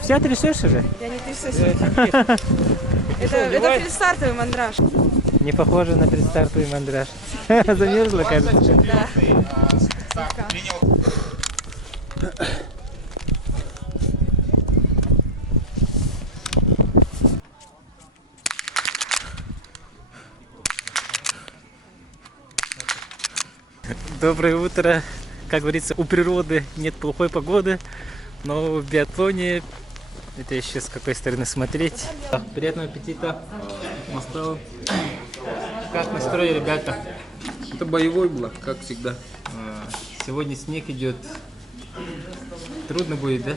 Вся трясешь уже? Я не трясусь. Это предстартовый мандраж. Не похоже на предстартовый мандраж. Замерзла, кажется. Да. Доброе утро. Как говорится, у природы нет плохой погоды, но в биатлоне это еще с какой стороны смотреть. Приятного аппетита. Настал. Как настрой, ребята? Это боевой блок, как всегда. Сегодня снег идет. Трудно будет, да?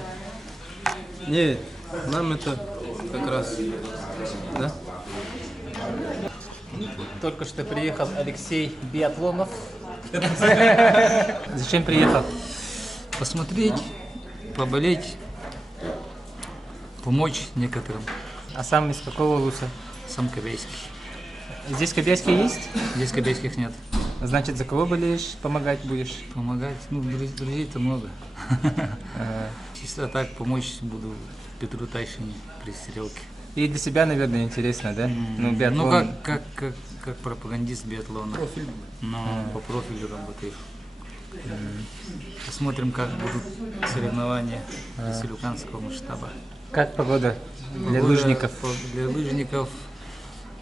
Не, нам это как раз, да? Только что приехал Алексей Биатлонов. Зачем приехал? Посмотреть, поболеть, помочь некоторым. А сам из какого луса? Сам Кобейский. Здесь Кобяйские есть? Здесь Кобейских нет. Значит, за кого болеешь, помогать будешь? Помогать, ну, друзей-то много. Чисто так помочь буду Петру Тайшине при стрелке. И для себя, наверное, интересно, да? Ну, биатлон. Ну, как пропагандист биатлона. Профиль. Но по профилю работаешь. Посмотрим, как будут соревнования республиканского масштаба. Как погода для Погода лыжников?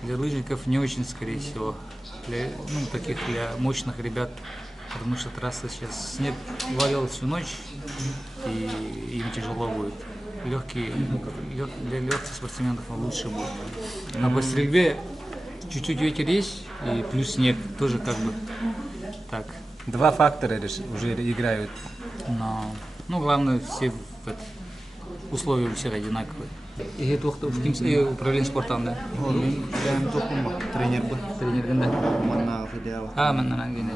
Для лыжников не очень, скорее всего. Для мощных ребят, потому что трасса сейчас снег валил всю ночь, и им тяжело будет. Для легких спортсменов лучше будет. А по стрельбе чуть-чуть ветер есть, и плюс снег тоже как бы так. Два фактора уже играют. Но, главное, все условия у всех одинаковые. И это управление спортом, да? Тренер бы. Тренер, да? Mana video. Mana gini.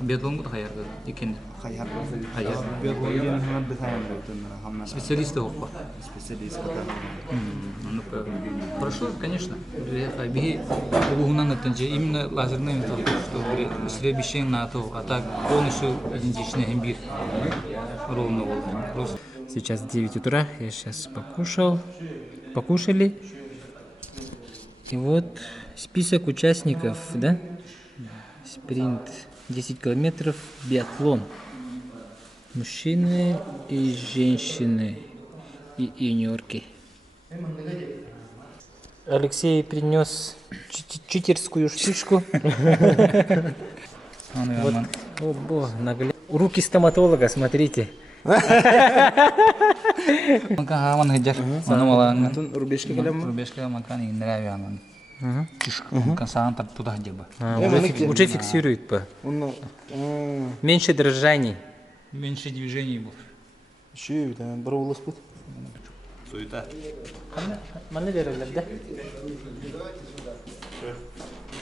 Биатлон буду хаяр екен. Хаяр. Хаяр. Биатлон ханад дихаем хамна. Специалисты опа. Специалист. Хорошо, конечно. Биги лугунан это именно лазерный метод, что сребищен на то, а так полностью идентичный имбирь. Ровно просто. Сейчас 9 утра, я сейчас покушали. И вот список участников, да? Спринт 10 километров, биатлон. Мужчины и женщины, и юниорки. Алексей принес читерскую штучку. Вот, о, бог, руки стоматолога, смотрите. Макаwan ngejar, mana malah Рубежки калям. rubeshka makan ini nerawan. Kan sangat tertudah aja bah. Уже фиксирует по. Меньше дрожаний. Меньше движений был. Еще да, броулас пут. Суета. Mana verirler de?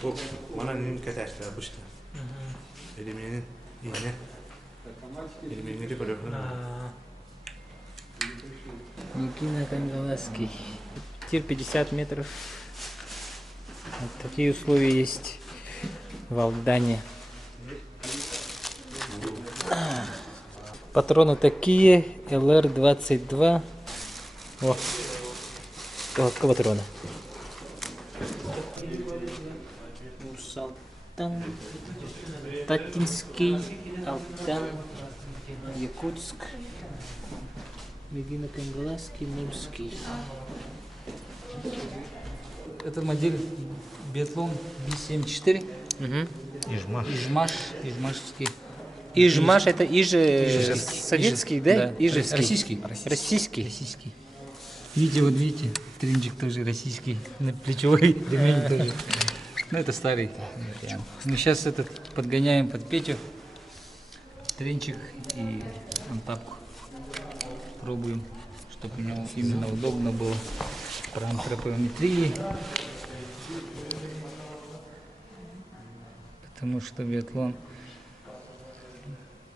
Bu bana benim kaçtı bu işte. Elimin yine. Elimin de böyle. Никита Кангалаский. Тир 50 метров. Вот такие условия есть в Алдане. Патроны такие. ЛР-22. О, патроны. Салтан. Татинский. Алдан. Якутск. Мегина Кангалаский, Немский. Это модель биатлон B74. Ижмашский. Ижмаш это советский, да? Российский. Российский. Видите, вот видите, тренчик тоже российский, на плечевой ремень тоже. Ну это старый. Мы сейчас этот подгоняем под Петю. Тренчик и антапку. Пробуем, чтобы у него именно удобно было про антропометрии. Потому что биатлон,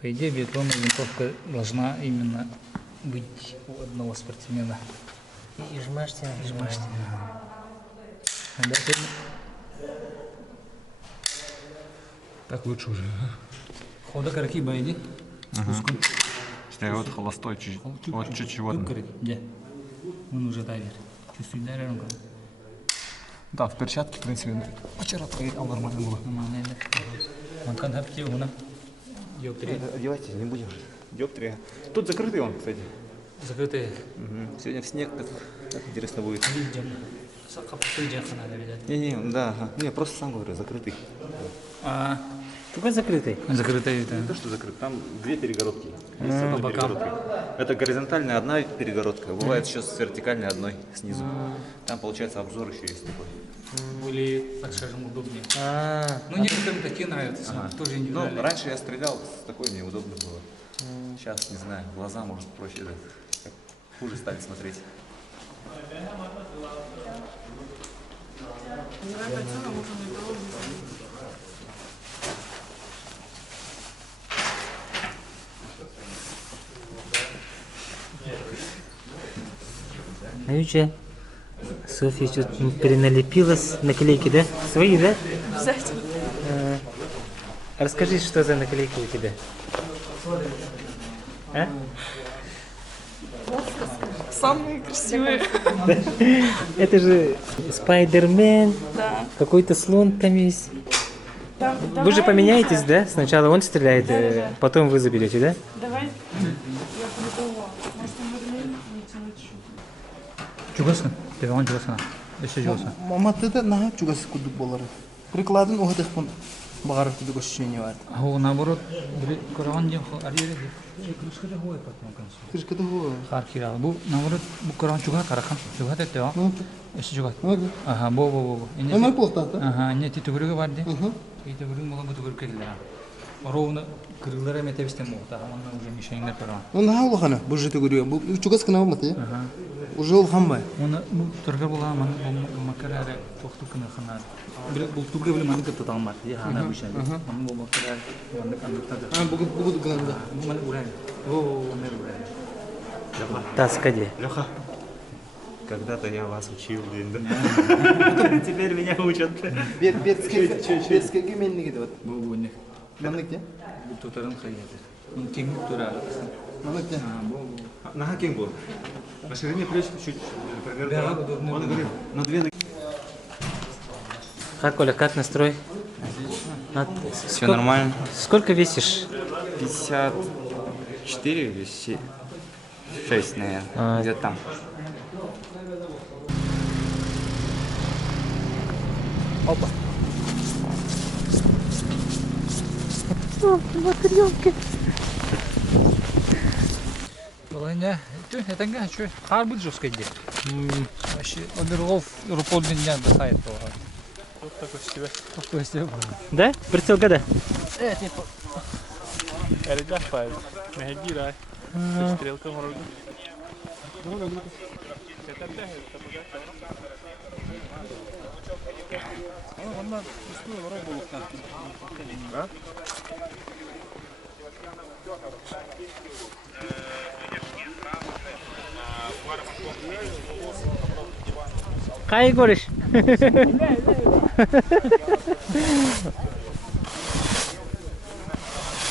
по идее, биатлонная винтовка должна именно быть у одного спортсмена. Ижмаштина. Так лучше уже. Хода карки байди. Вот холостой чуть, вот чуть-чуть вот. Где? Он уже дайвер. Чувствует дайвер он. Да, в перчатке, в принципе, вчера проверял, нормально было. Нормально. Он как хапки у нас. Ёптри. Одевайтесь, не будем. Ёптри. Тут закрытый он, кстати. Закрытые. Сегодня в снег, как интересно будет. Видим. Капусты джахана, видать. Не, да, ага. Не, просто сам говорю, закрытый. А, Какой закрытый? закрытые, да. Не то, что закрыт, там две перегородки. По Есть бокам. перегородка. Это горизонтальная одна перегородка, бывает еще с вертикальной одной снизу. Там получается обзор еще есть такой. Были, так скажем, удобнее. А, Ну, некоторым такие нравятся, тоже Ну, индивидуально. раньше я стрелял с такой, мне удобно было. Сейчас, не знаю, глаза, может, проще, да, как хуже стали смотреть. а Юча, Софья тут переналепилась наклейки, да? Свои, да? Обязательно. Расскажи, что за наклейки у тебя? А? Самые красивые. Это же Спайдермен, Да. какой-то слон там есть. Вы же поменяетесь, да? Сначала он стреляет, потом вы заберете, да? Давай. Я придумала. Может, он выглядит не тянуть. Чугасın. Devam чугасın. Еще чугасın. Маматыда нахап чугасы кудук болары. Прикладын угадых пон багарып кудук ощущение бар. А у наоборот, Коран дем арьере. Крышка ой потом концу. Кышкыды го. Хар кирал. Bu наоборот, bu Коран чуга карахан. Чуга тетте ва. Еще чуга. Ага, бо. Нормаль полтата. Ага, не ти түгүрүгө бар ди. Ти түгүрүң болгон түгүрүк келдер. Оровны кырылары метебистен мута. Андан уже мишеңдер турган. Он нахал хана, бу жете көрүгө. Бу чугас кына маты. Уже ол хамбай. Оны бу турга була ман макарары токту кына хана. Бул турга биле ман кытта тамар. Я хана бишен. Ман бу макарары ман кандыктады. Бу гында. Ман уран. О, мер уран. Таскаде. Леха. Когда-то я вас учил, да. Теперь меня учат. Берскеге менники деп. Бу не. Мандык те? Бу тутарын хайятыр. Мин кең тура. Мандык те? Нога кем был? На ширине плеч чуть примерно. Он говорит, на две. Как, Оля, как настрой? Все нормально. Сколько весишь? 54 или 6, наверное. Где-то там. Баланя, ты это га, что? Хар будет жестко где? Вообще, обервов рупольный дня до сайта. Вот такой себе. Такой себе. Да? Прицел года? Стрелка вроде. Кай говоришь?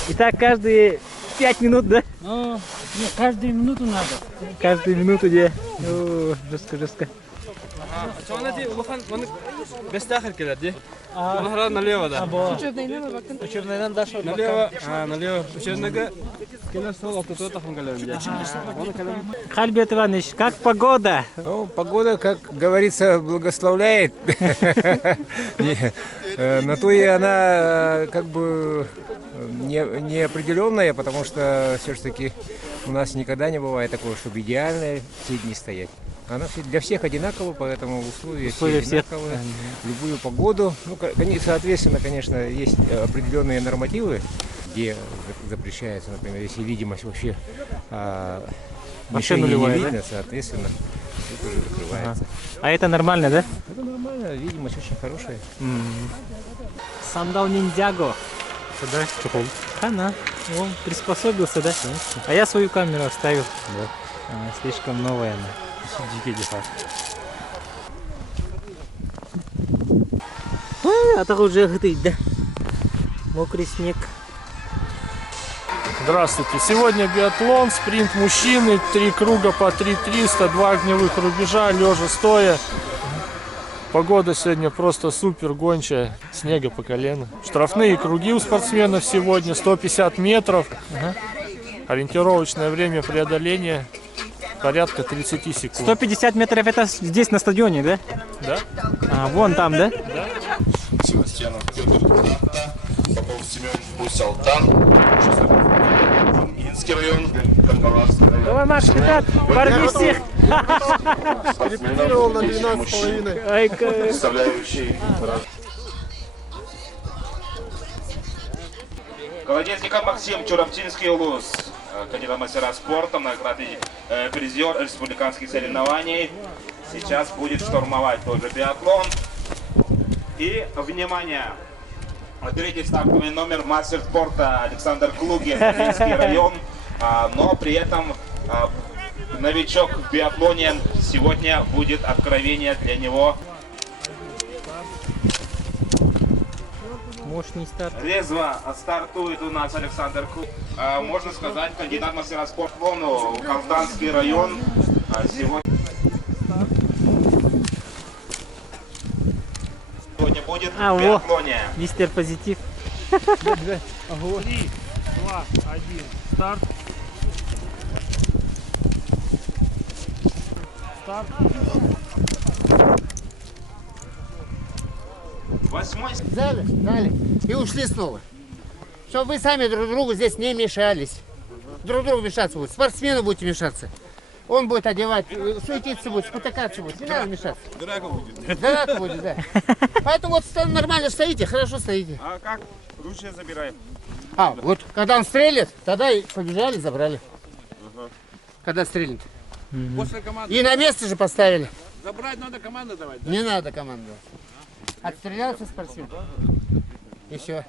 Итак, каждые 5 минут, да? Ну, нет, каждую минуту надо. Каждую минуту, да? О, жестко. Бестахер келеді. Олар налево да. Учебный дошел. Налево, налево. Учебника келер сол оттуда тахын келем. Хальберт Иванович, как погода? Ну, погода, как говорится, благословляет. На то и она как бы неопределенная, потому что все-таки у нас никогда не бывает такого, чтобы идеально все дни стоять. Она для всех одинакова, поэтому условия все одинаковые, любую погоду. Ну, соответственно, конечно, есть определенные нормативы, где запрещается, например, если видимость вообще вообще не нулевая, видно, да? соответственно, это уже закрывается. А это нормально, да? Это нормально, видимость очень хорошая. Сандал ниндзяго. Да, чехол. Хана. Он приспособился, да? А я свою камеру оставил. Да. Она слишком новая она. А так уже грыть, да? Мокрый снег. Здравствуйте. Сегодня биатлон, спринт мужчины, 3 круга по 3300, 2 огневых рубежа, лежа, стоя. Погода сегодня просто супер гончая, снега по колено. Штрафные круги у спортсменов сегодня, 150 метров. Ориентировочное время преодоления порядка 30 секунд. 150 метров это здесь на стадионе, да? Да. А, вон там, да? Да. Севастьянов Федор Курата, Попов Семен, Пусть-Алтан, Минский район, Кангаларский район. Давай, Маш, ребят, порви всех! Репетировал на 12,5. Представляющий. Колодезников Максим, Чурамчинский улус. Кандидат мастера спорта, многократный призер республиканских соревнований. Сейчас будет штурмовать тоже биатлон. И, внимание, третий стартовый номер мастер спорта Александр Клугин, Минский район. Но при этом новичок в биатлоне. Сегодня будет откровение для него. Мощный старт. Резво стартует у нас Александр Клугин. Можно сказать, кандидат мастера спорта Калтанский район. Сегодня будет в биатлоне. Мистер Позитив. 3, 2, 1, старт. Старт. 8-й. Дали. И ушли снова. Чтобы вы сами друг другу здесь не мешались. Друг другу мешаться будет. Спортсмену будете мешаться. Он будет одевать, суетиться будет, спотыкаться будет. Не надо мешаться. Драка будет. Драка будет, да. Поэтому вот нормально стоите, хорошо стоите. А как? Лучше забираем. Вот когда он стрелит, тогда и побежали, забрали. Когда стрелит. После команды. И на место же поставили. Забрать надо, команду давать. Да? Не надо команду. Отстрелялся спортсмен. И все.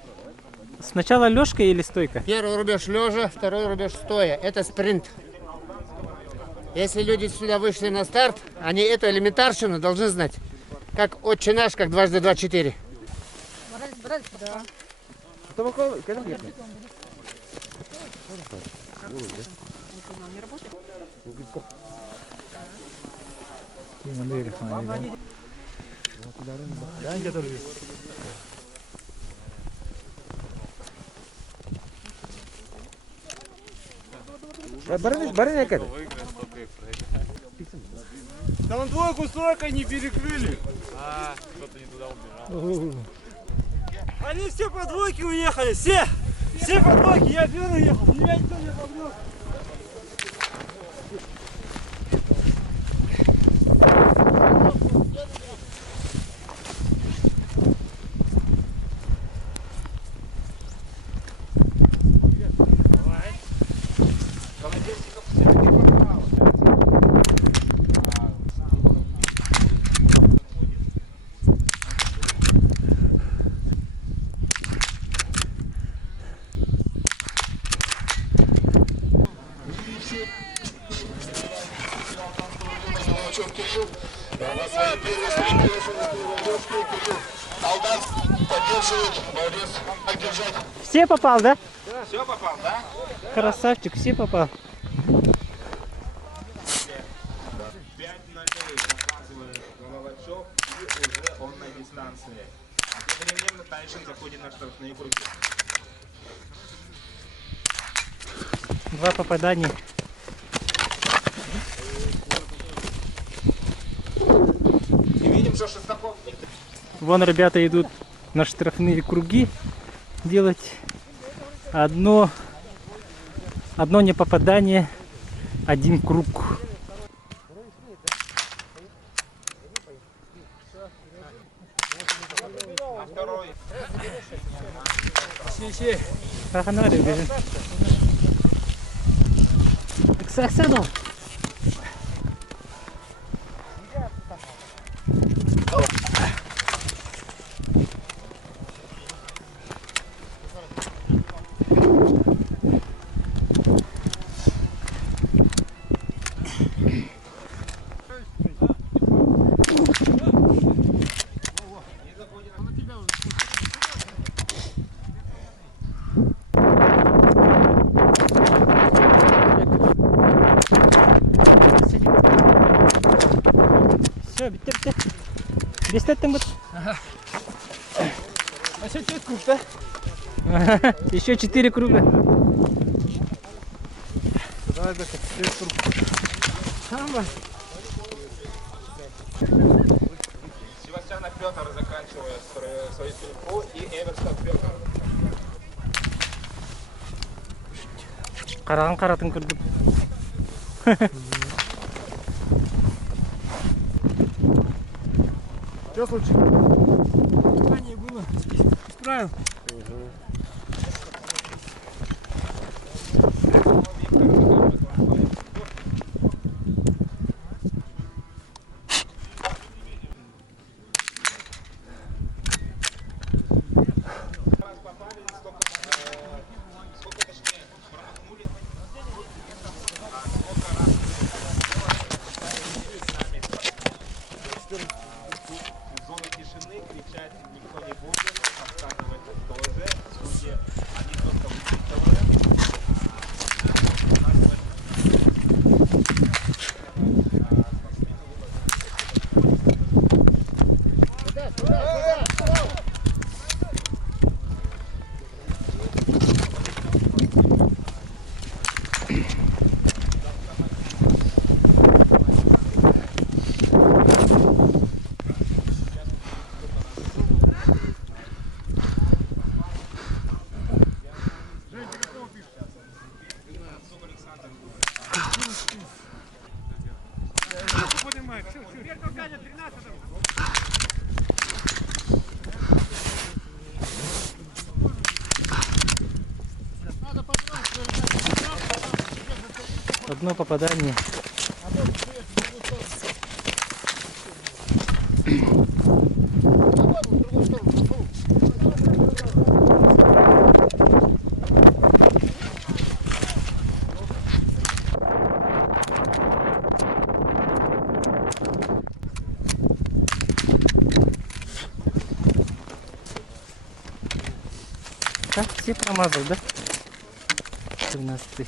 Сначала лёжка или стойка? Первый рубеж лежа, второй рубеж стоя. Это спринт. Если люди сюда вышли на старт, они эту элементарщину должны знать. Как отче наш, как дважды 2 4. Да. Да он двойку стройкой не перекрыли. Кто-то не туда убежал. Они все по двойке уехали, все! Все по двойке, я первый ехал, меня никто не побрел. Все попал, да? Все попал, да? Красавчик, все попал. 5:09 показывает Головачев, и уже он на дистанции. А тем временем Тайшин заходит на штрафные круги. 2 попадания. И видим, что Шестаков... Вон ребята идут на штрафные круги делать. Одно не попадание, 1 круг. Второй. Погнали, бежим. Седал. Все, bitti. Бестеттен бит. А еще 4 круг, да? Еще 4 круга. Давай, Бека, 4 круг. Самбо. Севастьянов Петр заканчивает свою стрельбу и Эверстон Петр. Караган каратын көрдүк. Что случилось? Испытание было. Исправил. Зоны тишины, кричать никто не будет, рассказывать тоже. Судьи, они только высказывают. Одно попадание. Так, все промазал, да? 13-й.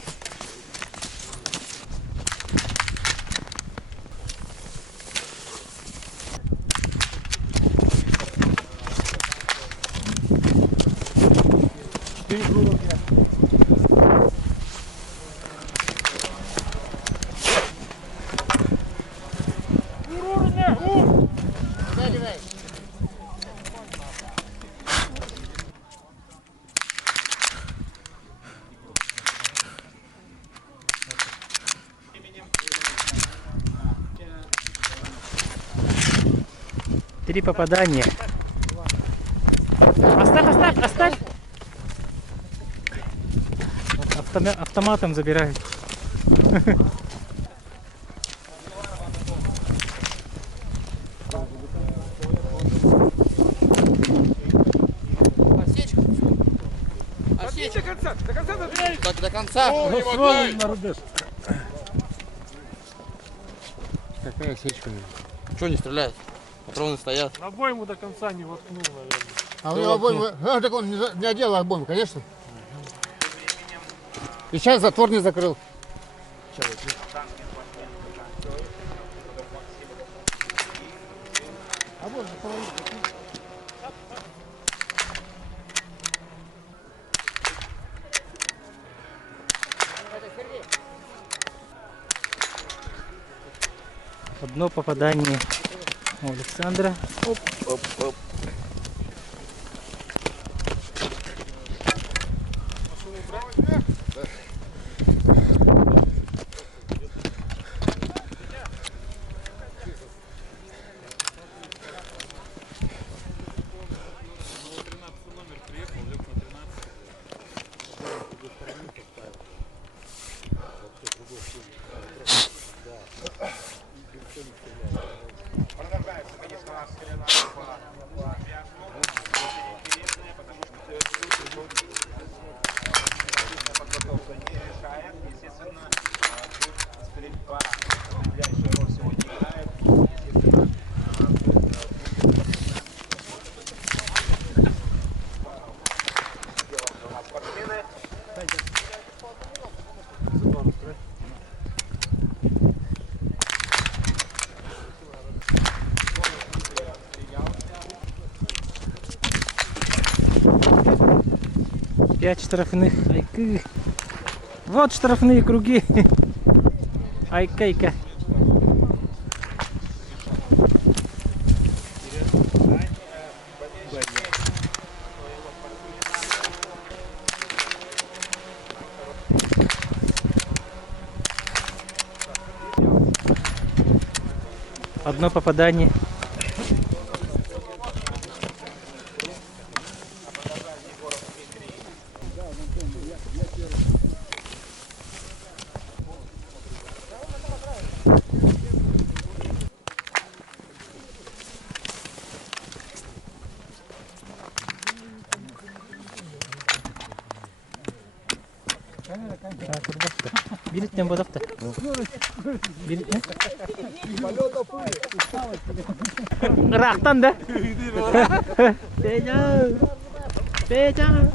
Три попадания. Оставь. Автоматом забирают. Осечка. До конца забирай. Так, до конца. На рубеж. Какая осечка? Чего не стреляет? Патроны стоят. Обойму до конца не воткнул, наверное. А у него обойму... так он не одел обойму, конечно. И сейчас затвор не закрыл. Одно попадание у Александра. Оп. Продолжается, конечно, у нас соревнования по 5 штрафных. Айкы. Вот штрафные круги. Айкайка. Одно попадание. Билетмен бодапты. Билетмен. Рахтан да? Петя! Петя!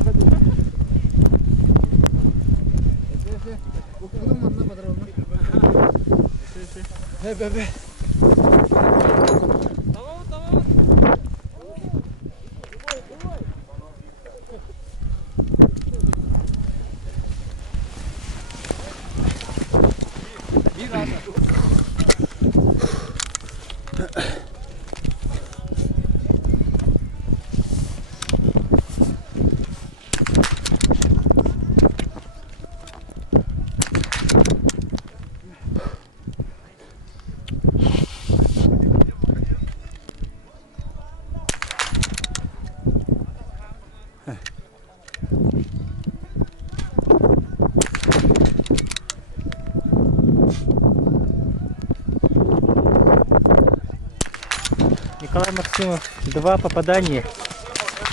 Николай Максимов, 2 попадания,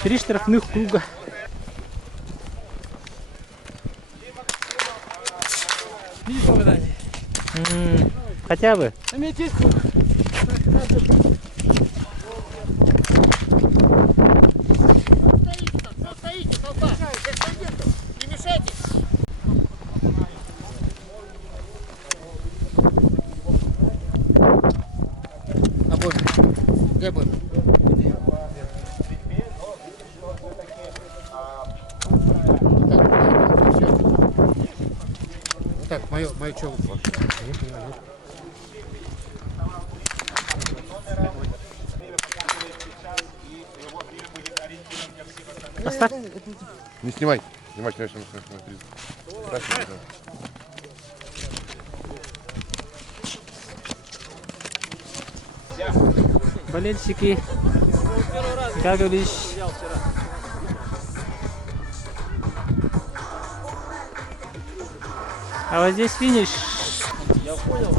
3 штрафных круга. Видишь попадание? Хотя бы. Стоите, толпа, корреспондентов, не мешайте. Где был? Так, мое что? Оставь. Не снимай. Снимать, конечно, Болельщики, как говоришь, а вот здесь финиш. Я понял,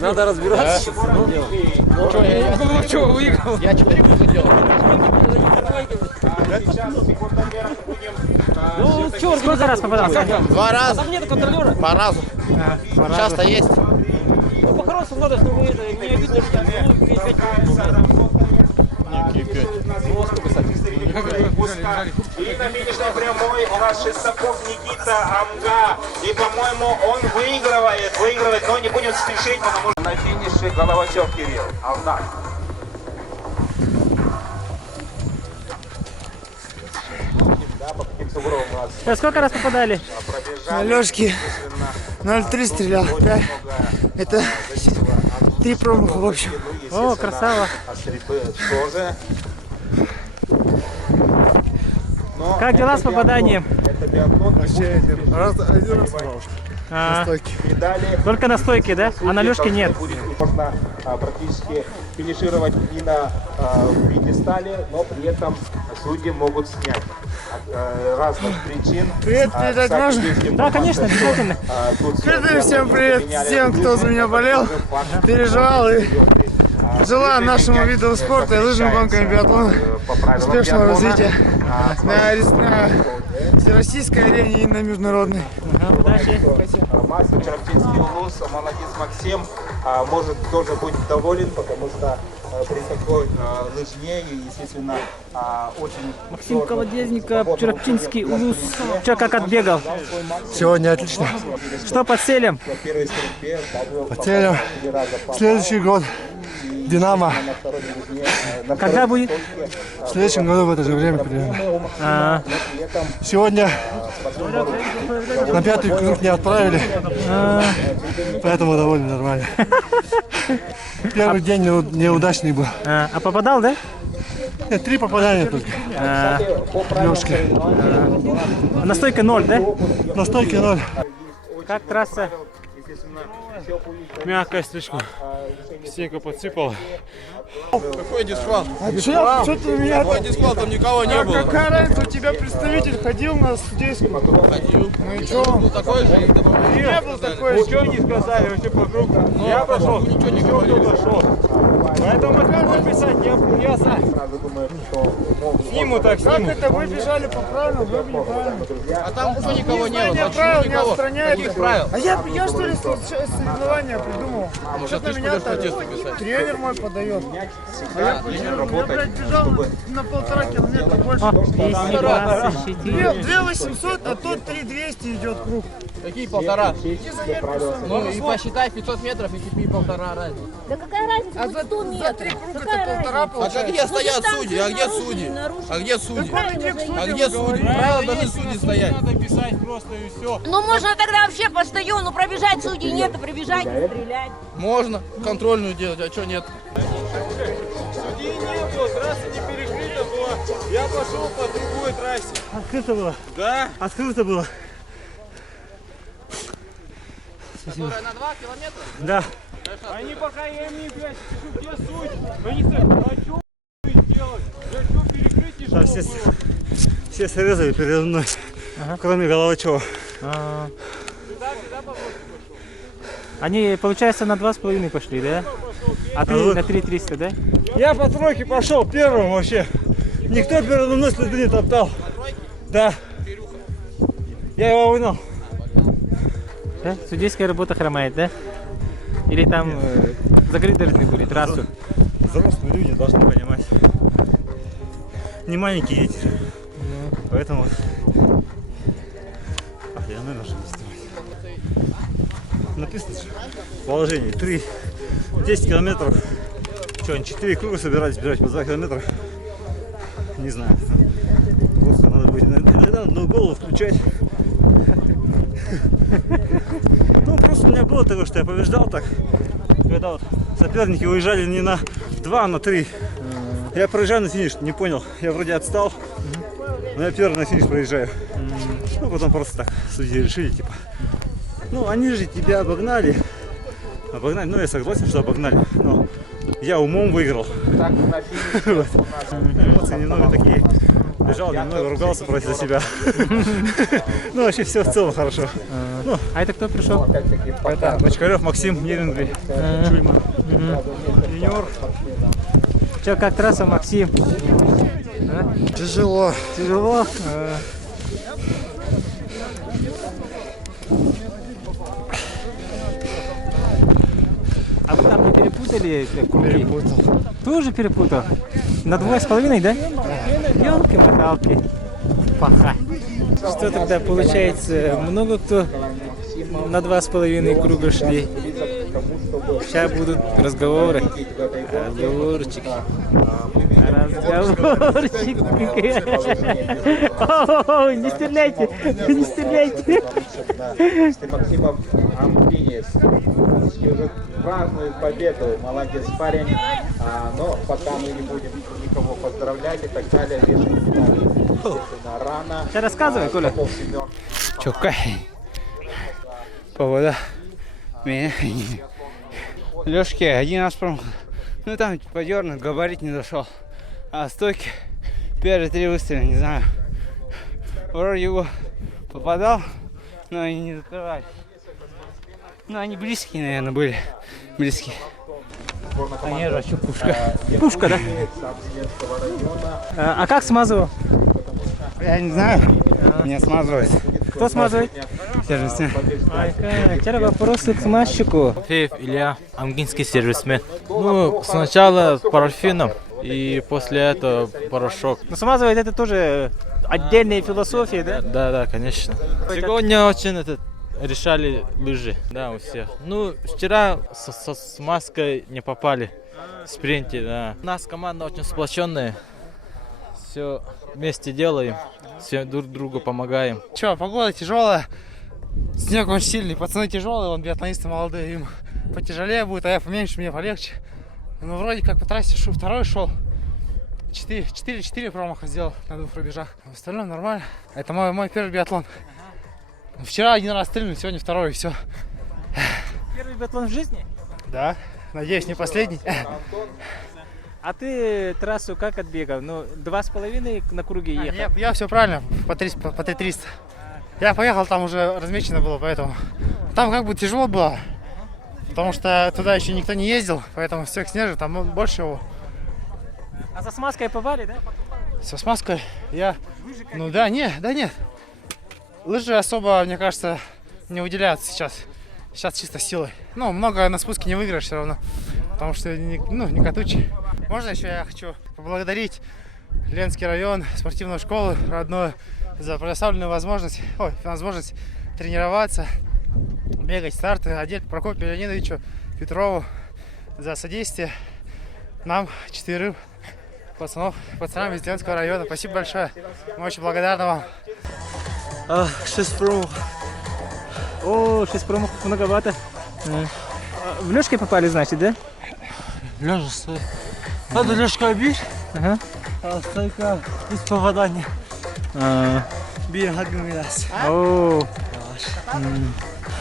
надо разбираться. Что выиграл? Я 4 круга делал. Ну, черт, сколько раз попадался? 2 раза. Там нет контролера? По разу. Часто есть. Ну, по-хорошему надо, чтобы это не обидно, что я И на финишной прямой у нас Шестаков Никита Амга. И, по-моему, он выигрывает, но не будем спешить, потому что на финише Головачев Кирилл. Алда. Сколько раз попадали? Лёшки 0,3 стрелял. Да. Это 3 промаха в общем. О, красава. Как дела с попаданием? Вообще один раз попал. На стойке. Только на стойке, да? А на Лёшке нет. Можно практически финишировать и на пьедестале, но при этом судьи могут снять от разных причин. Привет передать можно? Да, конечно, обязательно. Передаю всем привет тем, кто за меня болел, переживал и желаю нашему виду спорта и лыжным гонкам биатлона успешного развития на всероссийской арене и на международной. Удачи. Мастер Чаровчинский улус, молодец Максим, может тоже быть доволен, потому что при такой лыжне и, естественно, очень... Максим Колодезников, Чаровчинский улус. Че, как отбегал? Сегодня отлично. Что по целям? По целям следующий год Динамо. Когда будет? В следующем году в это же время примерно. Сегодня на 5-й круг не отправили, поэтому довольно нормально. Первый день неудачный был. А попадал, да? Нет, 3 попадания только. Лёшки. Настойка 0, да? Настойка 0. Как трасса? Мягкая слишком. Стенька подсыпала. Какой дисфал? Что ты меня... Какой дисфал? Там никого не было. Какая разница, у тебя представитель ходил на судейскую? Ходил. Ну и что? Был такой же. Не был такой же. Ничего не сказали, вообще по кругу. Я пошел, ничего не говорил. Пошел. Поэтому как писать, я сам. Сниму так, сниму. Как это вы бежали по правилам, вы неправильно. А там что никого не было? Правил не отстраняет. Каких правил? А я что ли соревнования придумал? Ну сейчас ты меня будешь протесты писать. тренер мой подает. А я почему? Я, блядь, бежал на 1,5 километра больше. 2800, а тот 3200 идет круг. Какие 1,5? Ну и посчитай 500 метров и теперь 1,5 разница. Да какая разница? А за 3 круга это 1,5 А получается. где стоят судьи? А где судьи? А где судьи? А где судьи? Правила должны судьи стоять. Надо писать просто и все. Ну можно тогда вообще по стадиону пробежать, судей нет, а пробежать и стрелять. Можно контрольную делать, а что нет? Судей не было, трасса не перекрыта была. Я пошел по другой трассе. Открыто было? Да. Открыто было. Которая на 2 километра? Да. Они пока я им не блядь, где суть? Они сказали, а что делать? Я что перекрыть не Да, все срезали передо мной, кроме Головачева. Они, получается, на 2,5 пошли, да? А ты на 3,300, да? Я по тройке пошел первым вообще. Никто передо мной следы не топтал. Да. Я его выгнал. Да? Судейская работа хромает, да? Или там закрыты должны были трассу? Взрослые люди должны понимать. Не маленькие дети. Поэтому... я, наверное, что не снимать. Написано же в положении 10 километров. Что, они 4 круга собирались бежать по 2 километра? Не знаю. Просто надо будет иногда надо голову включать. Ну, просто у меня было такое, что я побеждал так, когда вот соперники уезжали не на 2, а на 3. Я проезжаю на финиш, не понял. Я вроде отстал, но я первый на финиш проезжаю. Ну, потом просто так судьи решили, типа, ну, они же тебя обогнали. Обогнали, ну, я согласен, что обогнали, но я умом выиграл. Эмоции немного такие. Бежал, немного ругался против себя. Ну, вообще все в целом хорошо. А это кто пришел? Это Бочкарев Максим, Ерингли, Чульман. Юниор. Че, как трасса, Максим? Тяжело. Тяжело? А вы там не перепутали круги? Перепутал. Тоже перепутал? На 2,5, да? Ёлки-моталки. Паха. Что тогда получается? Много кто на 2,5 круга шли. Сейчас будут разговоры. Разговорчики. Разговорчики. О, не стреляйте! Не стреляйте! Максимов Ампинец. Уже празднует победу. Молодец парень. Но пока мы не будем никого поздравлять и так далее. Естественно, рано. Сейчас рассказывай, Коля. Чё, погода. Меня... Лёшки один раз промах. Ну там подернут, габарит не зашел. А стойки первые 3 выстрела, не знаю. Вроде его попадал, но они не закрывали. Ну они близкие, наверное, были. Близкие. Они же еще пушка. Пушка, да? А как смазывал? Я не знаю. Меня смазывает. Кто смазывает? Сервисмен. Теперь вопросы к смазчику. Феев Илья, амгинский сервисмен. Ну, сначала с парафином и после этого порошок. Но смазывает это тоже отдельная философия, да? Да, конечно. Сегодня очень решали лыжи, да, у всех. Ну, вчера с маской не попали в спринте, да. У нас команда очень сплоченная, все вместе делаем, все друг другу помогаем. Че, погода тяжелая, снег очень сильный, пацаны тяжелые, вон биатлонисты молодые, им потяжелее будет, а я поменьше, мне полегче. Ну, вроде как по трассе второй шел. 4 промаха сделал на 2 рубежах. В остальном нормально. Это мой первый биатлон. Вчера 1 раз стрельнул, сегодня 2, и все. Первый биатлон в жизни? Да, надеюсь, не последний. А ты трассу как отбегал? Ну, 2,5 на круге ехал? Я все правильно, по 3300. Я поехал, там уже размечено было, поэтому... Там как бы тяжело было, потому что туда еще никто не ездил, поэтому всех снежит, там больше его. А со смазкой попали, да? Со смазкой я... Ну да, нет. Лыжи особо, мне кажется, не уделяются сейчас. Сейчас чисто силой. Ну, много на спуске не выиграешь все равно, потому что не катучий. Можно еще я хочу поблагодарить Ленский район, спортивную школу родную за предоставленную возможность тренироваться, бегать старты, Адель Прокопию Леонидовичу Петрову за содействие нам 4 пацанам из Ленского района. Спасибо большое. Мы очень благодарны вам. 6 промахов. О, 6 промахов многовато. В Лёшке попали, значит, да? Лёжа стоит. Надо Лёшка бить, а стойка без попадания.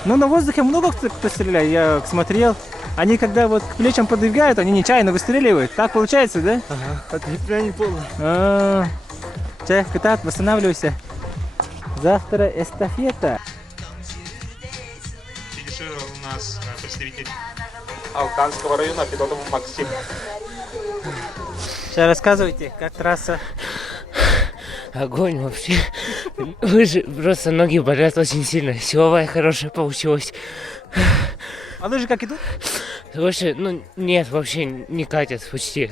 Ну, на воздухе много кто стреляет, я смотрел. Они когда вот к плечам подвигают, они нечаянно выстреливают. Так получается, да? Ага, это не полно. Так, восстанавливайся. Завтра эстафета. Финишировал у нас представитель Алтанского района, Федотов Максим. Сейчас рассказывайте, как трасса. Огонь вообще. Лыжи, просто ноги болят очень сильно. Силовая хорошая получилась. А лыжи как идут? Лыжи, нет, вообще не катят почти.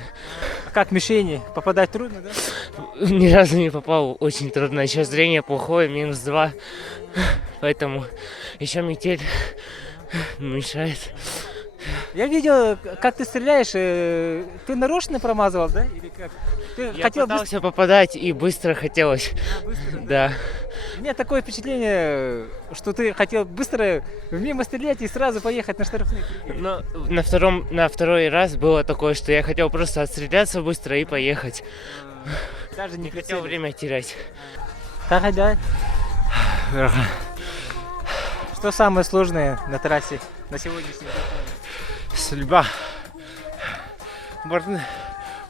А как мишени? Попадать трудно, да? Ни разу не попал, очень трудно. Еще зрение плохое, -2. Поэтому еще метель мешает. Я видел, как ты стреляешь. Ты нарочно промазывал, да? Или как? Ты Я пытался попадать и быстро хотелось. Да. У меня такое впечатление, что ты хотел быстро мимо стрелять и сразу поехать на штрафные. Но на второй раз было такое, что я хотел просто отстреляться быстро и поехать. Даже не хотел время терять. Так, да. Что самое сложное на трассе на сегодняшний день? Стрельба.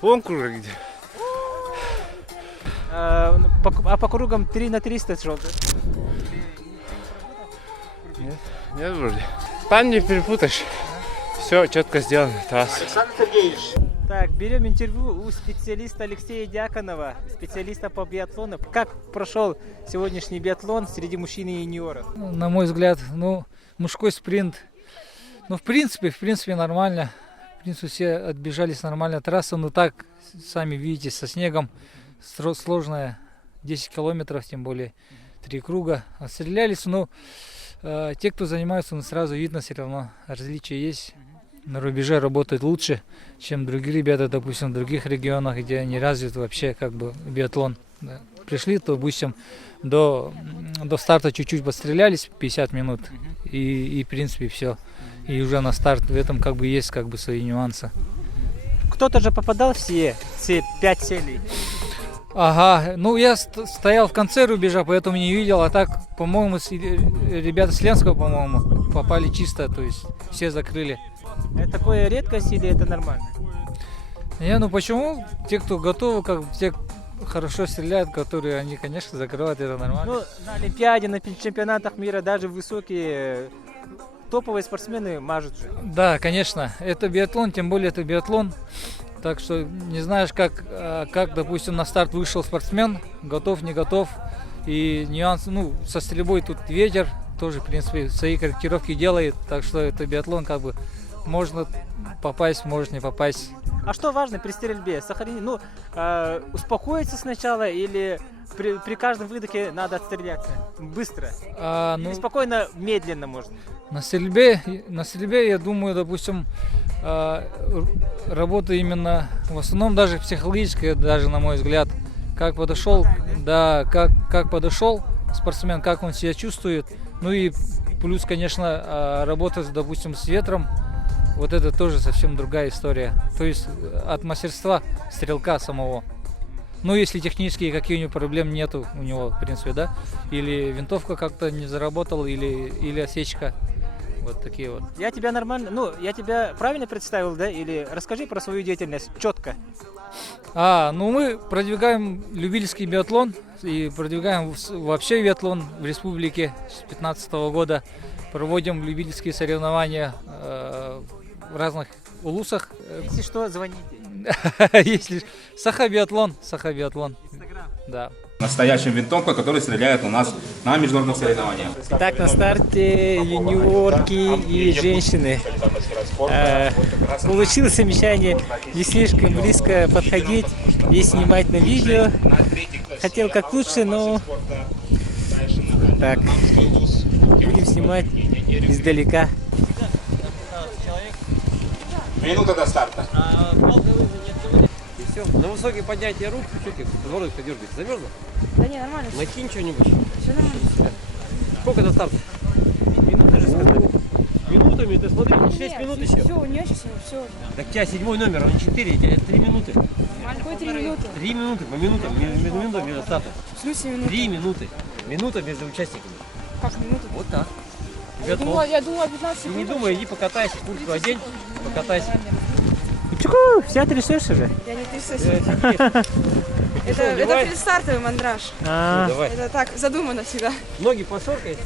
Вон круг где. А по кругам 3 на 300 шел, да? Нет, вроде. Там не перепутаешь. Все четко сделано. Александр Сергеевич. Так, берем интервью у специалиста Алексея Дьяконова, специалиста по биатлону. Как прошел сегодняшний биатлон среди мужчин и юниоров? На мой взгляд, мужской спринт, в принципе нормально. В принципе, все отбежались нормально. Трасса, так, сами видите, со снегом сложная, 10 километров, тем более 3 круга. Отстрелялись, те, кто занимается, сразу видно все равно, различия есть. На рубеже работают лучше, чем другие ребята, допустим, в других регионах, где не развит вообще биатлон. Да. Пришли, то, допустим, до старта чуть-чуть пострелялись, 50 минут, и в принципе все. И уже на старт в этом есть свои нюансы. Кто-то же попадал все 5 целей. Ага, я стоял в конце рубежа, поэтому не видел, а так, по-моему, ребята с Ленского, по-моему, попали чисто, то есть все закрыли. Это такое редкость или это нормально? Почему? Те, кто готовы, те хорошо стреляют, которые, они, конечно, закрывают, это нормально. На Олимпиаде, на чемпионатах мира даже высокие топовые спортсмены мажут же. Да, конечно, это биатлон, тем более это биатлон. Так что не знаешь, как, допустим, на старт вышел спортсмен, готов, не готов. И нюанс, со стрельбой тут ветер, тоже, в принципе, свои корректировки делает. Так что это биатлон, можно попасть, может не попасть. А что важно при стрельбе? Сохранить, успокоиться сначала или при каждом выдохе надо отстреляться. Быстро. Ну, Или спокойно, медленно можно. На стрельбе, я думаю, допустим, работа именно, в основном даже психологическая, даже на мой взгляд, как подошел, да, как подошел спортсмен, как он себя чувствует, ну и плюс, конечно, работа, допустим, с ветром, вот это тоже совсем другая история, то есть от мастерства стрелка самого. Ну, если технические какие-нибудь проблем нету у него, в принципе, да, или винтовка как-то не заработала, или осечка. Вот такие вот. Я тебя нормально, я тебя правильно представил, да? Или расскажи про свою деятельность четко. Мы продвигаем любительский биатлон и продвигаем вообще биатлон в республике с 2015 года. Проводим любительские соревнования в разных улусах. Если что, звоните. Если Саха-биатлон. Да. Настоящая винтовка, которая стреляет у нас на международных соревнованиях. Так, на старте юниорки и женщины. Получилось замечание не слишком близко подходить и снимать на видео. Хотел как лучше, но так, будем снимать издалека. Минута до старта. Все, на высокие поднятия рук, чуть-чуть, подбородок подергайте. Замерзла? Да не, нормально. Накинь что-нибудь. Все нормально. Сколько до старта? Минуты же сказали. Минутами, ты смотри, 6 минут еще. Все, у нее сейчас все. Так у тебя 7 номер, он 4, 3 минуты. Какой 3 минуты? 3 минуты, по минутам, между минутами до старта. В смысле минуты? 3 минуты. Минута между участниками. Как минуты? Вот так. Я думала 15 секунд. Не думай, иди покатайся, куртку одень, покатайся. Вся трясешь уже? Я не трясусь. Это предстартовый мандраж. Давай. Это так задумано всегда. Ноги пошоркай.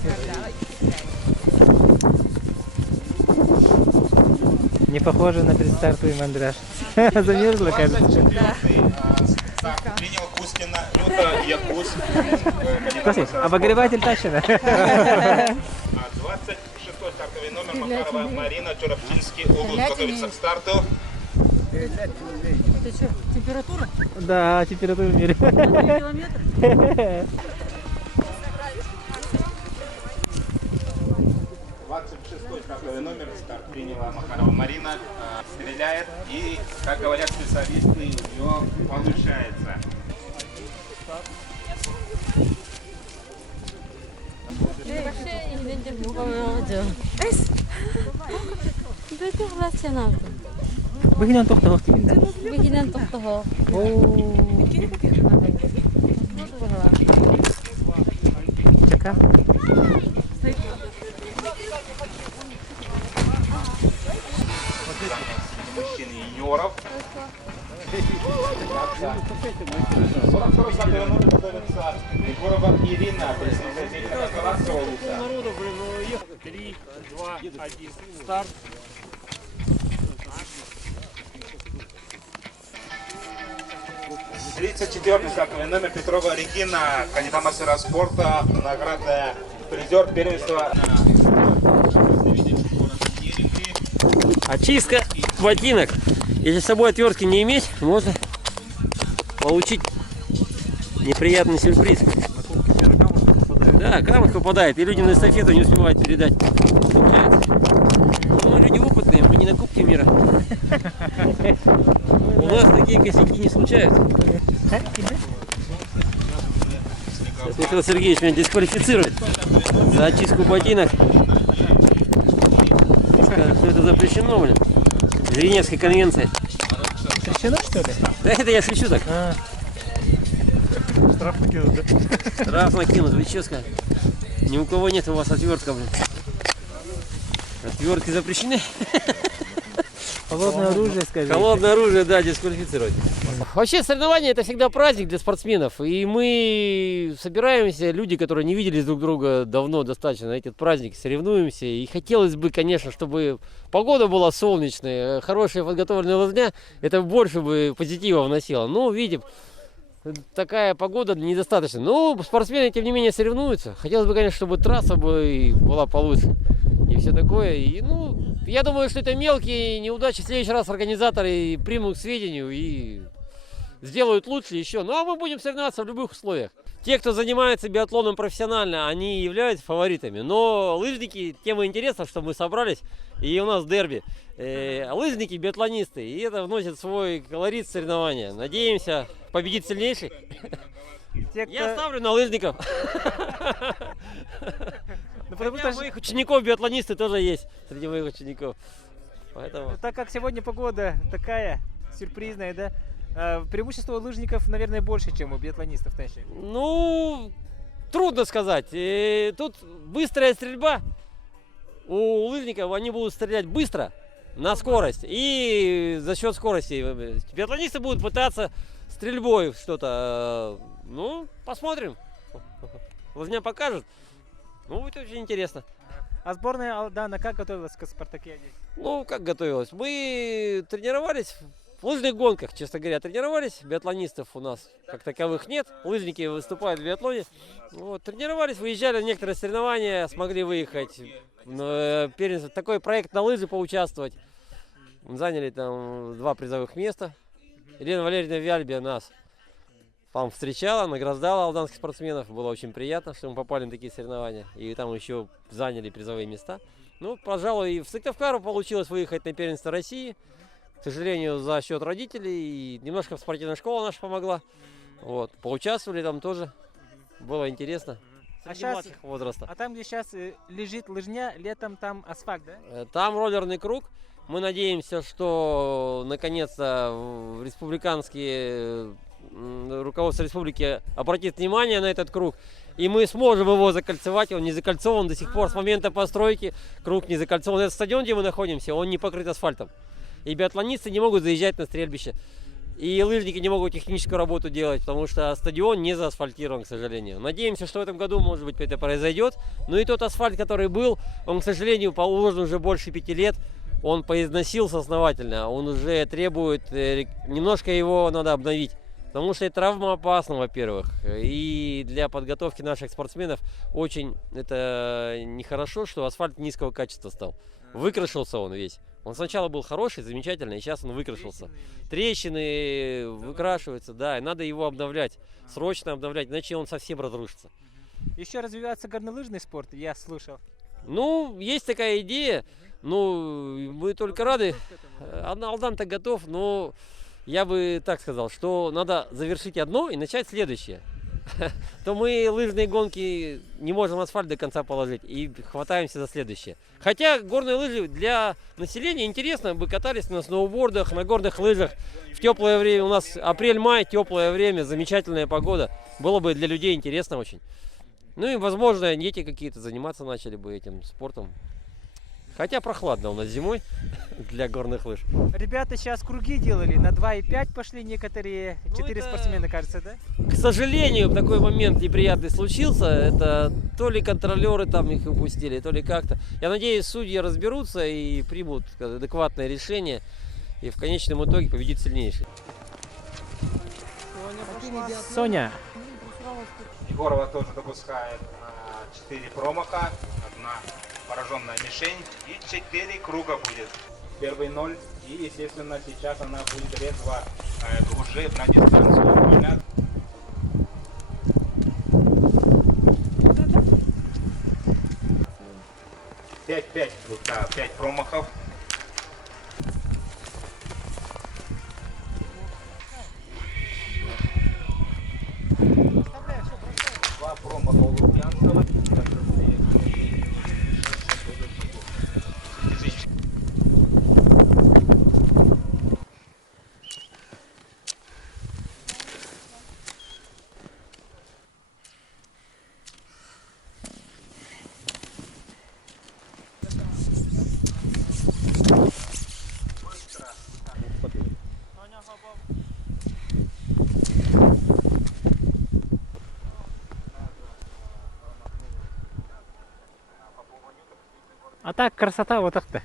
Не похоже на предстартовый мандраж. Замерзла, кажется. Да. Принял Кускина, Люта, Якус. Обогреватель тащено. 26-й стартовый номер Макарова Марина, Чурапчинский Улус готовится к старту. Это что, температура? Да, температура меряем. 3 километра? 26-й стартовый номер, старт приняла Макарова Марина, стреляет и, как говорят специалисты, у нее получается. Бігінен тоқтығық дегенде. Бігінен тоқтығық. Чака. Мужчин и юниоров. 42-й номер готовится Егорова Ирина, представитель Казахского Улуса. Народу, 3, 2, 1, старт. 34-й стартовый номер Петрова Регина, кандидат мастера спорта, наградная призер первенства. Очистка ботинок. Если с собой отвертки не иметь, можно получить неприятный сюрприз. Да, камушек попадает, и люди на эстафету не успевают передать. Ну, мы люди опытные, мы не на Кубке мира. У нас такие косяки не случаются. Сейчас Михаил Сергеевич меня дисквалифицирует за очистку ботинок. Скажет, что это запрещено, блин. Женевской конвенции. Запрещено, что ли? Да это я шучу так. Штраф накинут, да? Штраф накинут, вы что сказали? Ни у кого нет у вас отвертка, блин. Отвертки запрещены. Холодное оружие, скажи. Холодное оружие, да, дисквалифицировать. Вообще соревнования это всегда праздник для спортсменов. И мы собираемся, люди, которые не виделись друг друга давно достаточно, на этот праздник соревнуемся. И хотелось бы, конечно, чтобы погода была солнечная, хорошая подготовленная лыжня, это больше бы позитива вносило. Но видим, такая погода недостаточно. Но спортсмены, тем не менее, соревнуются. Хотелось бы, конечно, чтобы трасса была получше. И все такое. И, я думаю, что это мелкие неудачи. В следующий раз организаторы примут к сведению и сделают лучше еще. Ну а мы будем соревноваться в любых условиях. те, кто занимается биатлоном профессионально, они являются фаворитами. Но лыжники, тема интересна, что мы собрались, и у нас дерби. Лыжники, биатлонисты, и это вносит свой колорит соревнования. Надеемся, победит сильнейший. Я ставлю на лыжников. Потому что моих учеников биатлонисты тоже есть среди моих учеников. Поэтому... Так как сегодня погода такая сюрпризная, да? Преимущество у лыжников, наверное, больше, чем у биатлонистов, Тенчи. Ну, трудно сказать. Тут быстрая стрельба. У лыжников они будут стрелять быстро, на скорость. И за счет скорости биатлонисты будут пытаться стрельбой что-то. Ну, посмотрим. Лыжня покажет. Ну, будет очень интересно. А сборная Алдана как готовилась к спартакиаде? Ну, как готовилась? Мы тренировались в лыжных гонках, честно говоря, тренировались. Биатлонистов у нас как таковых нет. Лыжники выступают в биатлоне. Вот, тренировались, выезжали на некоторые соревнования, смогли выехать. Такой проект на лыжи поучаствовать. Заняли там 2 призовых места. Елена Валерьевна Вяльбе нас там встречала, награждала алданских спортсменов. Было очень приятно, что мы попали на такие соревнования. И там еще заняли призовые места. Ну, пожалуй, и в Сыктывкару получилось выехать на первенство России. К сожалению, за счет родителей. И немножко спортивная школа наша помогла. Вот. Поучаствовали там тоже. Было интересно. Младших возраста. А там, где сейчас лежит лыжня, летом там асфальт, да? Там роллерный круг. Мы надеемся, что наконец-то республиканские руководство республики обратит внимание на этот круг, и мы сможем его закольцевать. Он не закольцован до сих пор с момента постройки. Круг не закольцован. Этот стадион, где мы находимся, он не покрыт асфальтом. И биатлонисты не могут заезжать на стрельбище. И лыжники не могут техническую работу делать, потому что стадион не заасфальтирован, к сожалению. Надеемся, что в этом году, может быть, это произойдет. Но и тот асфальт, который был, он, к сожалению, уложен уже больше 5 лет. Он поизносился основательно. Он уже требует, немножко его надо обновить. Потому что это травмоопасно, во-первых. И для подготовки наших спортсменов очень это нехорошо, что асфальт низкого качества стал. Выкрашился он весь. Он сначала был хороший, замечательный, и сейчас он выкрашился. Трещины выкрашиваются, да, и надо его обновлять. Срочно обновлять, иначе он совсем разрушится. Еще развивается горнолыжный спорт, я слышал. Ну, есть такая идея. Ну, мы только рады. Алдан-то готов, но я бы так сказал, что надо завершить одно и начать следующее. То мы лыжные гонки не можем асфальт до конца положить и хватаемся за следующее. Хотя горные лыжи для населения интересно, бы катались на сноубордах, на горных лыжах. В теплое время, у нас апрель-май, теплое время, замечательная погода. Было бы для людей интересно очень. Ну и, возможно, дети какие-то заниматься начали бы этим спортом. Хотя прохладно у нас зимой для горных лыж. Ребята сейчас круги делали, на 2,5 пошли некоторые, 4 спортсмена, кажется, да? К сожалению, такой момент неприятный случился. Это то ли контролеры там их упустили, то ли как-то. Я надеюсь, судьи разберутся и примут адекватное решение. И в конечном итоге победит сильнейший. Соня. Егорова тоже допускает 4 промаха, 1 пораженная мишень и 4 круга будет. Первый 0. И, естественно, сейчас она будет резво уже на дистанцию гулять. 5 промахов. Два промаха у Лукьянцева. А так красота вот так-то.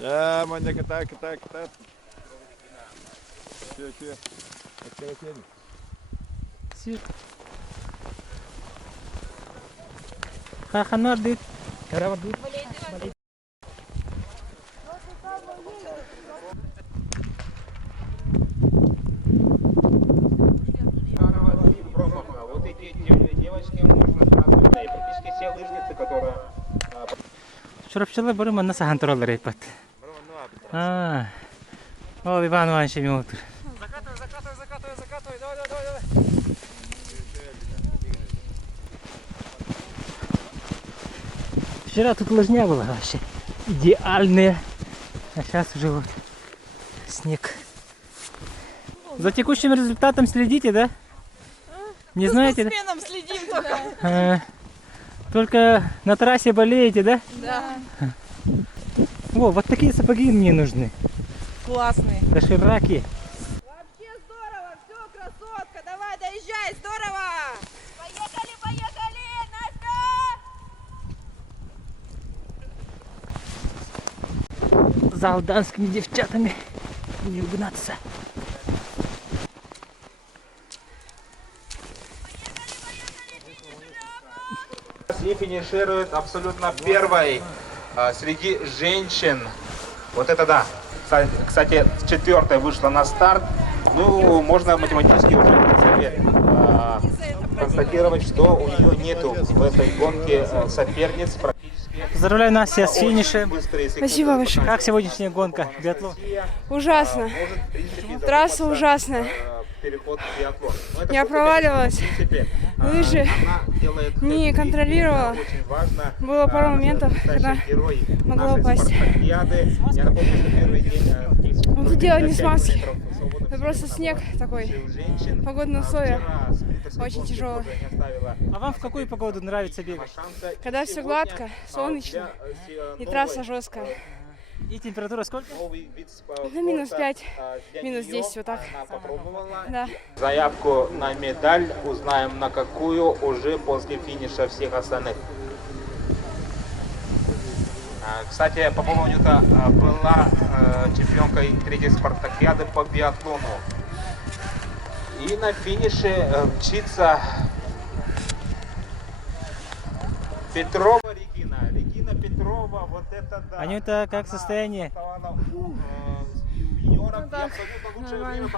Да, маньяка, так. Все. Хахана дит. Çorapçılar böyle bana nasıl hantroller yapar? О, Иван Иванович минуту. Закатывай, давай. Вчера тут лыжня была вообще идеальная, а сейчас уже вот снег. За текущим результатом следите, да? Не знаете, да? Спортсменом следим только. Только на трассе болеете, да? Да. Во, вот такие сапоги мне нужны. Классные. Дошираки. Вообще здорово, все, красотка, давай, доезжай, здорово. Поехали, Настя! За алданскими девчатами не угнаться. И финиширует абсолютно первой среди женщин. Вот это да. Кстати, 4-я вышла на старт. Ну, можно математически уже, в принципе, констатировать, что у нее нету в этой гонке соперниц. Поздравляю Настя с финишем. Спасибо большое. Как сегодняшняя гонка, биатлон? Ужасно. Трасса ужасная. Я проваливалась. Лыжи не контролировала. Было пару моментов, когда могла упасть. Но тут дело не с маски. Это просто снег такой. Погодные условия очень тяжелые. А вам в какую погоду нравится бегать? Когда все гладко, солнечно и трасса жесткая. И температура сколько? Ну, минус 5, минус 10, вот так. Да. Заявку на медаль узнаем на какую уже после финиша всех остальных. Кстати, Пополонюта была чемпионкой 3-й спартакиады по биатлону. И на финише мчится Петрова Регина. Регина Петрова, вот это да. Анюта, как состояние? Нормально.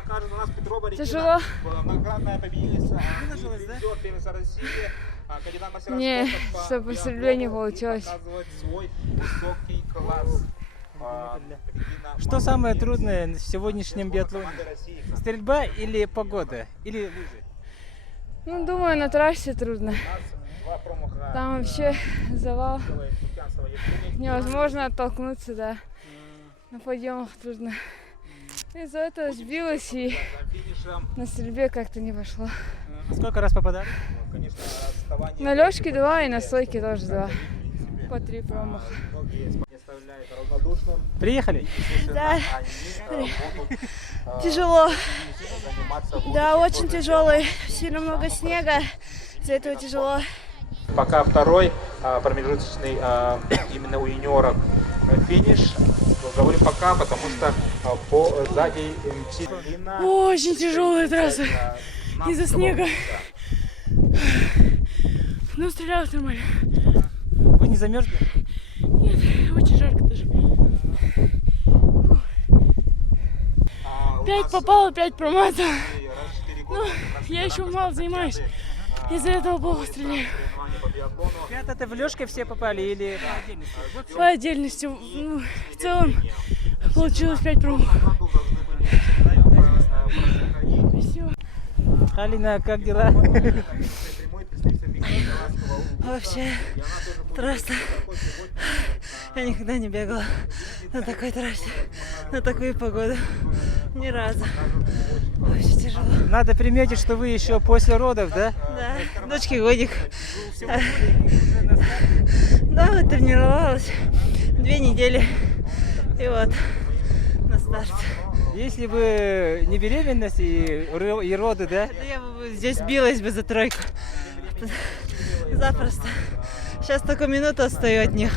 Тяжело. Тяжело. Многократная победительница. Не, что по стрельбе не получилось. Что самое трудное в сегодняшнем биатлоне? Стрельба или погода? Или лыжи? Ну, думаю, на трассе трудно. Там вообще завал. Невозможно оттолкнуться, да. На подъемах трудно. Из-за этого сбилась и на стрельбе как-то не пошло. Сколько раз попадали? На лёжке 2 и на стойке тоже 2. По 3 промаха. Приехали? Да. Тяжело. Да, очень тяжелый. Сильно много снега. Из-за этого тяжело. Пока второй промежуточный именно у юниоров финиш. Говорю пока, потому что сзади мчит. Очень тяжелая трасса из-за снега. Ну, стрелялась нормально. Вы не замерзли? Нет, очень жарко даже. 5 попало, 5 промазала. Ну, я еще мало занимаюсь. Из-за этого плохо стреляю. 5 это в лёжке все попали или по отдельности? Ну, в целом получилось 5 промахов. Алина, как дела? Вообще, трасса. Я никогда не бегала на такой трассе, на такую погоду. Ни разу. Очень тяжело. Надо приметить, что вы еще после родов, да? Да, дочке годик. Да, вот тренировалась 2 недели. И вот, на старт. Если бы не беременность и роды, да? Это я бы здесь билась бы за тройку. Запросто. Сейчас только минуту отстаю от них.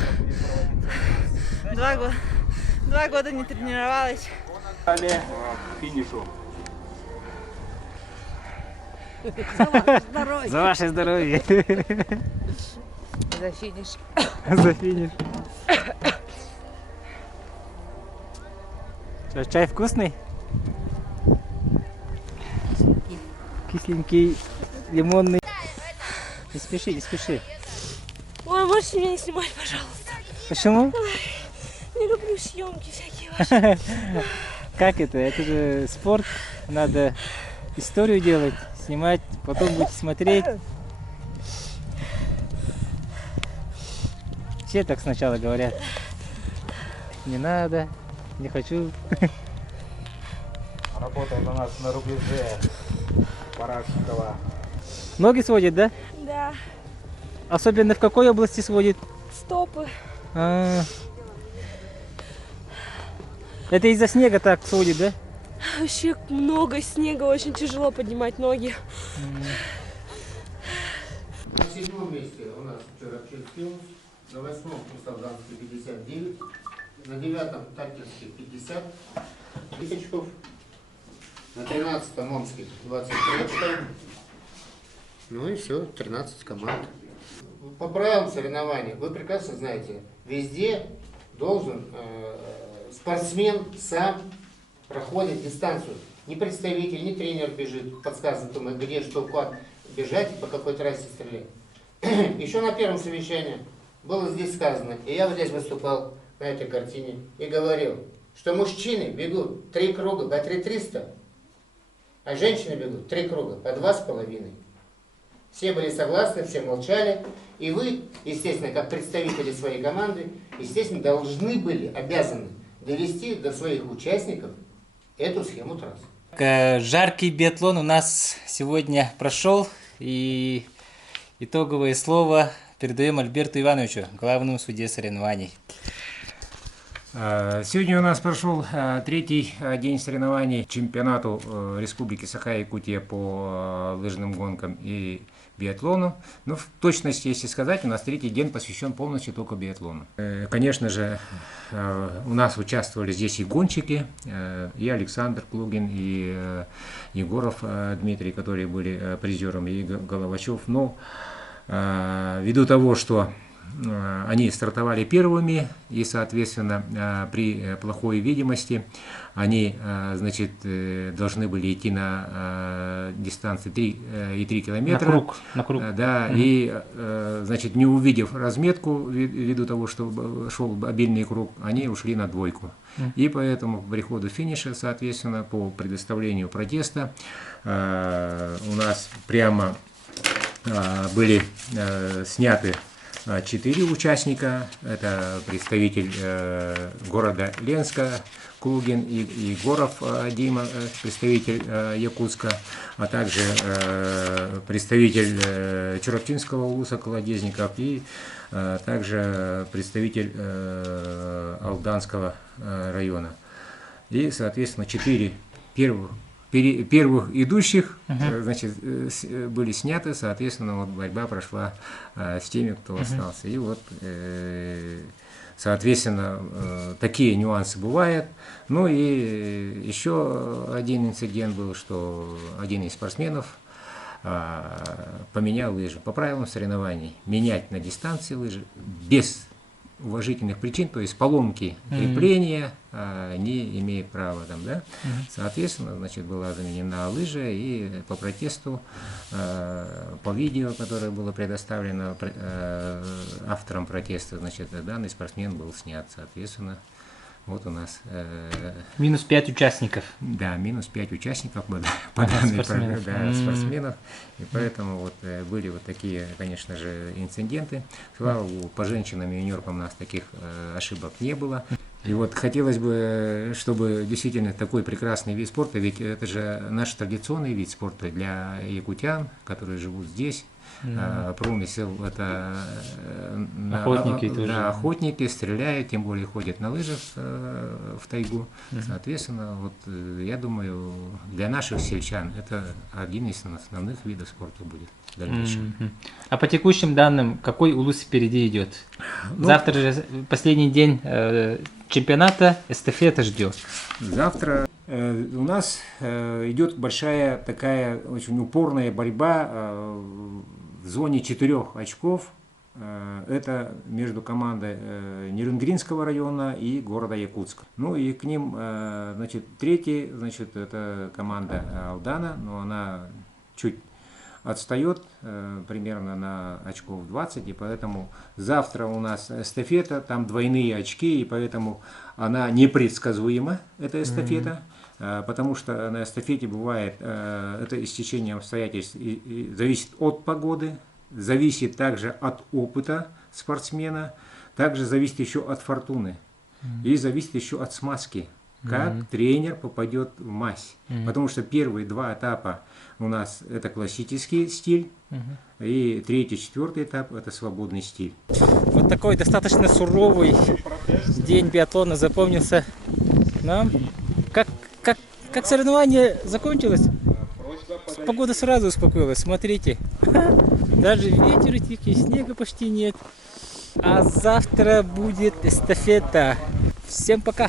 2 года не тренировалась. Далее к финишу. За ваше здоровье. За финиш. За финиш. Что, чай вкусный? Кисленький, лимонный. Не спеши, не спеши. Ой, можете меня не снимать, пожалуйста. Почему? Не люблю съемки всякие ваши. Как это? Это же спорт. Надо историю делать, снимать, потом будете смотреть. Все так сначала говорят. Не надо, не хочу. Работает у нас на рубеже Парашникова. Ноги сводит, да? Да. Особенно в какой области сводит? Стопы. Это из-за снега так сводит, да? Вообще много снега, очень тяжело поднимать ноги. На 7-м месте у нас Чурапчинский УЛС, на 8-м Кусавданский 59, на 9-м Таркинский 50 очков, на 13-м Омский 23 очка. Ну и все, 13 команд. По правилам соревнований, вы прекрасно знаете, везде должен спортсмен сам проходит дистанцию. Ни представитель, ни тренер бежит, подсказывает ему, где, что, как бежать, по какой трассе стрелять. Еще на первом совещании было здесь сказано, и я вот здесь выступал на этой картине и говорил, что мужчины бегут 3 круга по 3300, а женщины бегут 3 круга по 2,5. Все были согласны, все молчали, и вы, естественно, как представители своей команды, естественно, должны были, обязаны довести до своих участников эту схему трассы. Жаркий биатлон у нас сегодня прошел, и итоговое слово передаем Альберту Ивановичу, главному судье соревнований. Сегодня у нас прошел 3-й день соревнований чемпионату Республики Саха-Якутия по лыжным гонкам и биатлону. Но в точности, если сказать, у нас 3-й день посвящен полностью только биатлону. Конечно же, у нас участвовали здесь и гонщики, и Александр Клугин, и Егоров Дмитрий, которые были призерами, и Головачев. Но ввиду того, что они стартовали первыми, и, соответственно, при плохой видимости они, значит, должны были идти на дистанции 3,3 километра. На круг. Да, и, значит, не увидев разметку, ввиду того, что шел обильный круг, они ушли на двойку. И поэтому по приходу финиша, соответственно, по предоставлению протеста у нас прямо были сняты 4 участника. Это представитель города Ленска Клугин и Егоров Дима, представитель Якутска, а также представитель Чурапчинского УЛСа Колодезников и также представитель Алданского района. И, соответственно, 4 первых идущих, значит, были сняты, соответственно, вот борьба прошла с теми, кто остался. И вот, соответственно, такие нюансы бывают. Ну и еще один инцидент был, что один из спортсменов поменял лыжи. По правилам соревнований менять на дистанции лыжи без уважительных причин, то есть поломки крепления не имеет права там, да. Соответственно, значит, была заменена лыжа, и по протесту, по видео, которое было предоставлено автором протеста, значит, данный спортсмен был снят, соответственно. Вот у нас... Минус 5 участников. Да, минус 5 участников по данной программе, да, спортсменов. И поэтому вот были вот такие, конечно же, инциденты. Слава богу, по женщинам и юниоркам у нас таких ошибок не было. И вот хотелось бы, чтобы действительно такой прекрасный вид спорта, ведь это же наш традиционный вид спорта для якутян, которые живут здесь. Промысел — это охотники, охотники, стреляют, тем более ходят на лыжах в тайгу. Соответственно, вот я думаю, для наших сельчан это один из основных видов спорта будет в дальнейшем. А по текущим данным, какой УЛС впереди идет? Завтра же последний день чемпионата, эстафета ждет. Завтра у нас идет большая такая очень упорная борьба в зоне 4 очков. Это между командой Нерюнгринского района и города Якутска. Ну и к ним, значит, третий, значит, это команда Алдана, но она чуть отстает примерно на очков 20, и поэтому завтра у нас эстафета, там двойные очки, и поэтому она непредсказуема, эта эстафета, потому что на эстафете бывает это истечение обстоятельств, и зависит от погоды, зависит также от опыта спортсмена, также зависит еще от фортуны, и зависит еще от смазки, как тренер попадет в мазь. Потому что первые два этапа у нас это классический стиль, и третий, четвертый этап это свободный стиль. Вот такой достаточно суровый день биатлона запомнился нам. Как соревнование закончилось, погода сразу успокоилась. Смотрите, даже ветер тихий, снега почти нет. А завтра будет эстафета. Всем пока!